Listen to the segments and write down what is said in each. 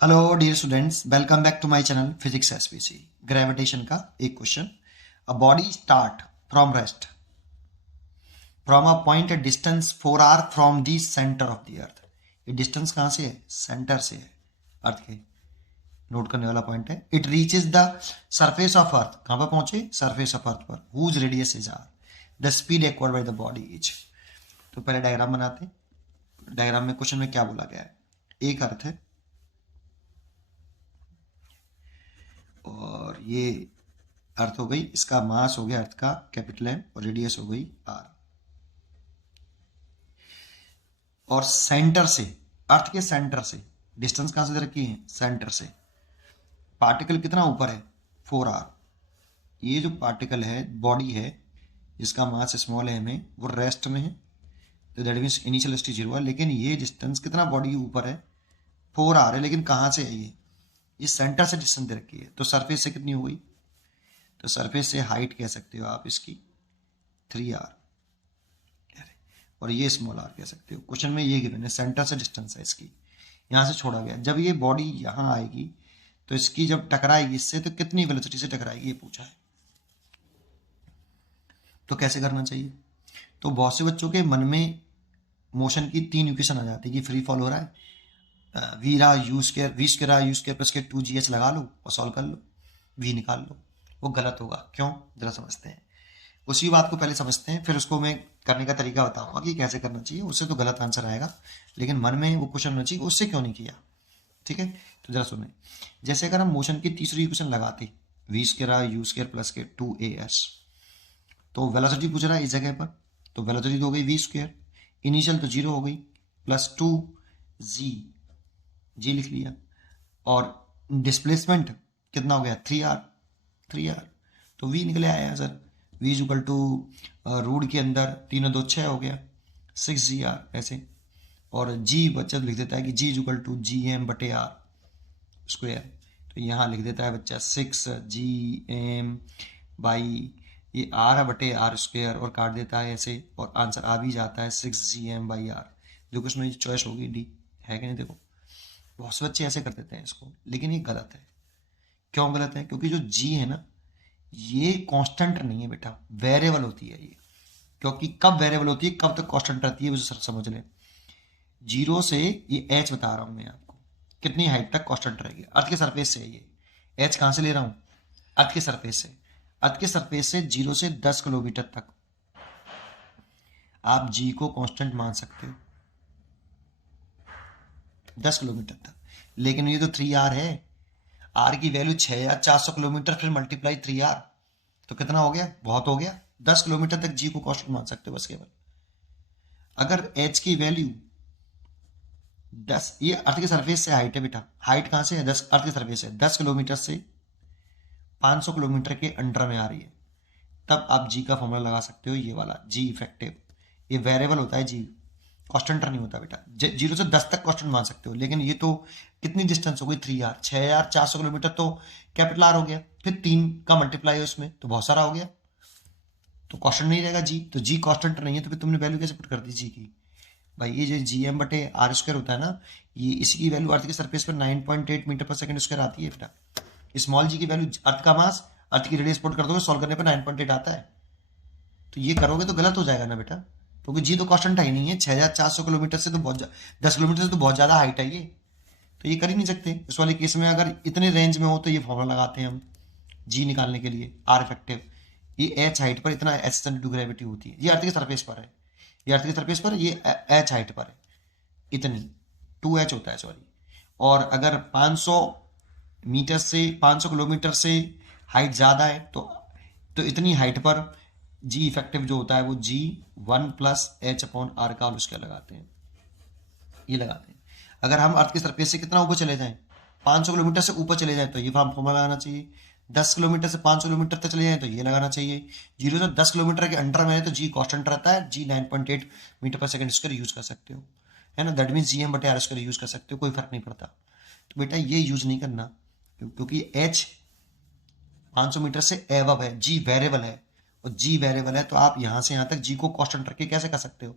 Hello dear students, welcome back to my channel physics SPC. Gravitation का एक question. A body start from rest from a point distance 4r from the centre of the earth. ये distance कहाँ से है? Centre से है, अर्थ के। Note करने वाला पॉइंट है। It reaches the surface of earth. कहाँ पर पहुंचे? सरफेस ऑफ अर्थ पर। Whose radius is R, the speed acquired by the body is. तो पहले डायग्राम बनाते हैं। डायग्राम में क्वेश्चन में क्या बोला गया है? एक अर्थ है और ये अर्थ हो गई, इसका मास हो गया अर्थ का कैपिटल एम और रेडियस हो गई आर। और सेंटर से, अर्थ के सेंटर से डिस्टेंस कहां से दे रखी है? सेंटर से। पार्टिकल कितना ऊपर है? 4r। ये जो पार्टिकल है, बॉडी है जिसका मास स्मॉल एम है, वो रेस्ट में है, तो दैट मीन्स इनिशियल वेलोसिटी 0 है। लेकिन ये डिस्टेंस कितना बॉडी ऊपर है? 4r है। लेकिन कहां से है ये सेंटर से डिस्टेंस दे रखी है। तो सरफेस से कितनी हो गई? तो सरफेस से हाइट कह सकते हो आप इसकी 3r, और ये स्मॉल r कह सकते हो। क्वेश्चन में ये गिवन है, सेंटर से डिस्टेंस है इसकी, यहां से छोड़ा गया। जब ये बॉडी यहां आएगी तो इसकी जब टकराएगी इससे, तो कितनी वेलोसिटी से टकराएगी ये पूछा है। तो कैसे करना चाहिए? तो बहुत से बच्चों के मन में मोशन की 3 इक्वेशन आ जाती है कि फ्री फॉल हो रहा है, वी रा u square, v square u square plus के 2gh लगा लो और सॉल्व कर लो, वी निकाल लो। वो गलत होगा। क्यों? जरा समझते हैं। उसी बात को पहले समझते हैं, फिर उसको मैं करने का तरीका बताऊंगा कि कैसे करना चाहिए। उससे तो गलत आंसर आएगा, लेकिन मन में वो क्वेश्चन होना चाहिए उससे क्यों नहीं किया। ठीक है, तो जरा सुने। जैसे अगर हम मोशन की तीसरी इक्वेशन लगाते, v square u square plus के 2as, तो वेलोसिटी पूछ रहा है इस जगह पर, तो वेलोसिटी तो हो गई वी स्क्वायर, इनिशियल तो 0 हो गई, प्लस 2g, जी लिख लिया, और डिस्प्लेसमेंट कितना हो गया? 3r। तो v निकले आया sir, v is equal to root के अंदर 3 और 2 6 हो गया, 6gr ऐसे। और g बच्चा लिख देता है कि g is equal to gm बटे r स्क्वायर। तो यहाँ लिख देता है बच्चा 6gm बाई ये r बटे r स्क्वायर, और काट देता है ऐसे, और आंसर आ भी जाता है 6gm बाई r। जो कुछ नहीं चॉइस होगी डी, है कि नहीं? देखो बहुत से बच्चे ऐसे कर देते हैं इसको, लेकिन ये गलत है। क्यों गलत है? क्योंकि जो g है ना, ये कांस्टेंट नहीं है बेटा, वेरिएबल होती है ये। क्योंकि कब वेरिएबल होती है, कब तक कांस्टेंट रहती है, उसे समझ लें। 0 से ये h बता रहा हूं मैं आपको, कितनी हाइट तक कांस्टेंट रहेगी। अर्थ के सरफेस से है ये, h कहां से ले रहा हूं? अर्थ के सरफेस से। अर्थ के सरफेस से 0 से 10 किलोमीटर तक आप g को कांस्टेंट मान सकते हो, 10 किलोमीटर तक। लेकिन ये तो 3r है, आर की वैल्यू 6400 किलोमीटर, फिर मल्टीप्लाई 3r, तो कितना हो गया? बहुत हो गया। 10 किलोमीटर तक जी को कांस्टेंट मान सकते हो बस केवल। अगर h की वैल्यू 10, ये अर्थ के सरफेस से हाइट है बेटा, हाइट कहां से है? 10, अर्थ के सरफेस से 10 किलोमीटर से 500 किलोमीटर के अंडर में आ रही है, तब आप जी का फॉर्मूला लगा सकते हो, ये वाला जी इफेक्टिव। ये वेरिएबल होता है जी, कांस्टेंट नहीं होता बेटा। 0 से 10 तक कांस्टेंट मान सकते हो, लेकिन ये तो कितनी डिस्टेंस हो गई? 3r, 6400 किलोमीटर तो कैपिटल आर हो गया, फिर 3 का मल्टीप्लाई है उसमें, तो बहुत सारा हो गया, तो कांस्टेंट नहीं रहेगा जी। तो जी कांस्टेंट नहीं है, तो फिर तुमने वैल्यू कैसे पुट कर दी जी की? भाई ये जो जी एम बटे आर स्क्वायर होता है ना, ये इसकी वैल्यू अर्थ के सरफेस पर 9.8 मीटर पर सेकंड स्क्वायर आती है बेटा। स्मॉल जी की वैल्यू अर्थ का मास, अर्थ की रेडियस पुट कर दोगे, सॉल्व करने पर 9.8 आता है। तो ये करोगे तो गलत हो जाएगा ना बेटा, क्योंकि जी तो कांस्टेंट है ही नहीं है। 6400 किलोमीटर से तो बहुत 10 किलोमीटर से तो बहुत ज़्यादा हाइट है ये, तो ये कर ही नहीं सकते। इस वाले केस में अगर इतने रेंज में हो तो ये फॉर्मूला लगाते हैं हम जी निकालने के लिए, आर इफेक्टिव। ये एच हाइट पर इतना एच टू ग्रेविटी होती है, ये अर्थ के सरफेस पर है, ये अर्थ के सरफेस पर, ये एच हाइट पर है, इतनी 2h होता है सॉरी। और अगर 500 मीटर से 500 किलोमीटर से हाइट ज़्यादा है तो इतनी हाइट पर जी इफेक्टिव जो होता है वो g1 plus H upon are का उसके लगाते हैं, ये लगाते हैं। अगर हम अर्थ के सरफेस से कितना ऊपर चले जाएं, 500 किलोमीटर से ऊपर चले जाएं, तो ये फॉर्मूला लगाना चाहिए। 10 किलोमीटर से 500 किलोमीटर तक चले जाएं तो ये लगाना चाहिए। 0 से 10 किलोमीटर के अंडर में है तो जी कांस्टेंट रहता है, जी 9.8 मीटर पर सेकंड स्क्वायर यूज कर सकते हो, है ना। दैट मीन जी एम बटे आर स्क्वायर यूज कर सकते हो, कोई फर्क नहीं पड़ता। तो बेटा ये यूज नहीं करना, क्योंकि एच 500 मीटर से एवब है, जी वेरिएबल है, और जी वेरिएबल है तो आप यहां से यहां तक जी को कांस्टेंट रख के कैसे कर सकते हो,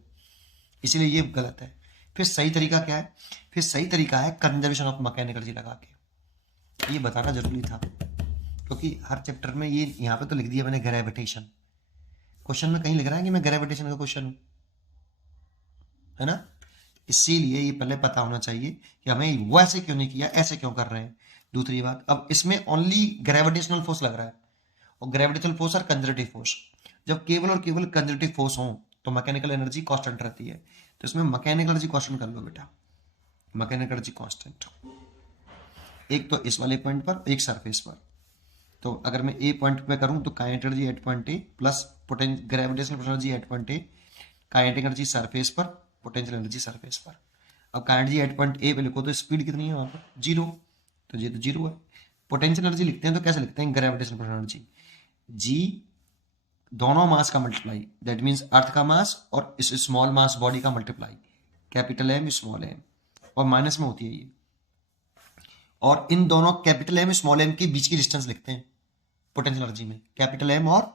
इसीलिए ये गलत है। फिर सही तरीका क्या है? फिर सही तरीका है कंजर्वेशन ऑफ मैकेनिकल एनर्जी लगा के। ये बताना जरूरी था क्योंकि हर चैप्टर में ये यहाँ पे तो लिख दिया मैंने ग्रेविटेशन, क्वेश्चन में कहीं लिख रहा है कि मैं ग्रेविटेशन का क्वेश्चन हूँ, है ना? इसीलिए ये पहले पता होना चाहिए कि हमें वो ऐसे क्यों नहीं किया, ऐसे क्यों कर रहे हैं। दूसरी बात, अब इसमें ओनली ग्रेविटेशनल फोर्स लग रहा है, और ग्रेविटेशनल फोर्स और कंजर्वेटिव फोर्स, जब केवल और केवल कंजर्वेटिव फोर्स हो तो मैकेनिकल एनर्जी कांस्टेंट रहती है। तो इसमें मैकेनिकल एनर्जी कांस्टेंट कर लो बेटा, मैकेनिकल एनर्जी कांस्टेंट, एक तो इस वाले पॉइंट पर, एक सरफेस पर। तो अगर मैं ए पॉइंट पे करूं तो kinetic energy at point A plus gravitational energy at point A, kinetic energy surface पर, पोटेंशियल एनर्जी सरफेस पर। अब kinetic energy at point A पे लिखो तो स्पीड कितनी है वहां पर? 0, तो ये तो 0 है। पोटेंशियल एनर्जी लिखते हैं तो कैसे लिखते हैं? ग्रेविटेशनल एनर्जी जी दोनों मास का मल्टीप्लाई, दैट मीन्स अर्थ का मास और इस स्मॉल मास बॉडी का multiply, capital M small M, और माइनस में होती है ये, और इन दोनों कैपिटल एम स्मॉल एम के बीच की डिस्टेंस लिखते हैं पोटेंशियल एनर्जी में, कैपिटल एम और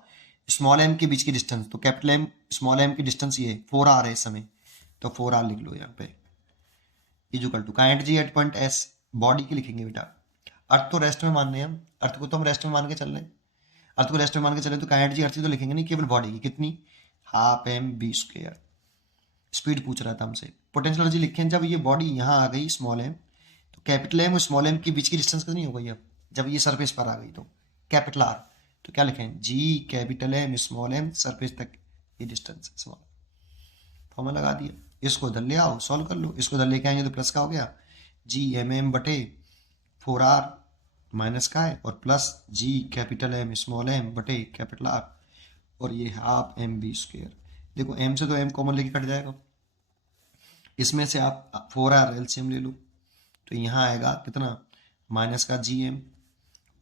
स्मॉल एम के बीच की डिस्टेंस। तो कैपिटल एम स्मॉल एम की डिस्टेंस ये 4r है इस समय, तो 4r लिख लो यहाँ पे, equal to kinetic energy at point S, body की लिखेंगे बेटा। अर्थ तो रेस्ट में मान रहे हैं हम, अर्थ को तो हम रेस्ट में मान के चल रहे हैं, अर्थ को रेस्ट में मान के चले तो काइनेटिक एनर्जी अर्थ तो लिखेंगे नहीं, केवल बॉडी की कितनी, half m v square. Speed पूछ रहा था हमसे, पोटेंशियल एनर्जी लिखें जब ये बॉडी यहाँ आ गई स्मॉल एम, तो कैपिटल एम और स्मॉल एम के बीच की डिस्टेंस कितनी हो गई? अब जब ये सरफेस पर आ गई तो कैपिटल आर, तो क्या लिखें? जी capital M small M surface तक ये डिस्टेंस स्मॉल, फॉर्मूला लगा दिया। इसको इधर ले आओ, सॉल्व कर लो, इसको इधर लेके आएंगे तो प्लस का हो गया जी एम एम बटे 4r माइनस का है, और प्लस जी कैपिटल एम स्मॉल एम बटे कैपिटल आर, और ये हाफ एम बी स्क्वायर। देखो एम से तो एम कॉमन लेके कट जाएगा, इसमें से आप 4r एलसीएम ले लो, तो यहाँ आएगा कितना? माइनस का जी एम,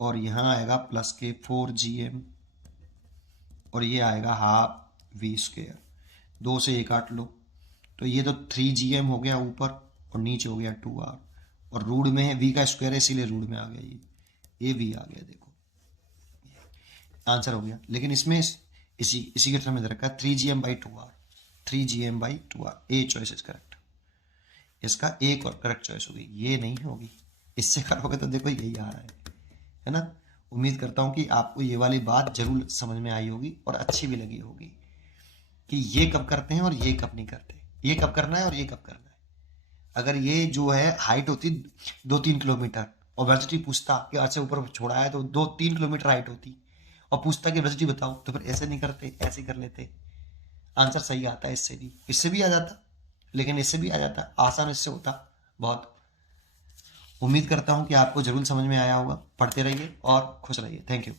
और यहाँ आएगा प्लस के 4gm, और ये आएगा हाफ वी स्क्वायर। 2 से 1 काट लो, तो ये तो 3gm हो गया ऊपर, और नीचे हो गया 2r, और रूट में है v का स्क्वायर है इसीलिए रूट में आ गया ये v आ गया। देखो आंसर हो गया, लेकिन इसमें इसी के टर्म में रखा 3gm/2r, 3gm/2r, a choice is correct. इसका एक और करेक्ट चॉइस होगी, ये नहीं होगी। इससे करोगे तो देखो यही आ रहा है ना। उम्मीद करता हूं कि आपको ये वाली बात जरूर समझ में आई होगी और अच्छी भी लगी होगी कि ये कब करते हैं और ये कब नहीं करते, ये कब करना है और ये कब करना है। अगर ये जो है हाइट होती 2-3 किलोमीटर और वेलोसिटी पूछता कि अर्थ से ऊपर छोड़ा है तो 2-3 किलोमीटर हाइट होती, और पूछता कि वेलोसिटी बताओ, तो फिर ऐसे नहीं करते, ऐसे कर लेते, आंसर सही आता है। इससे भी आ जाता, लेकिन इससे भी आ जाता, आसान इससे होता बहुत। उम्मीद करता हूं कि आपको जरूर समझ में आया होगा। पढ़ते रहिए और खुश रहिए। Thank you.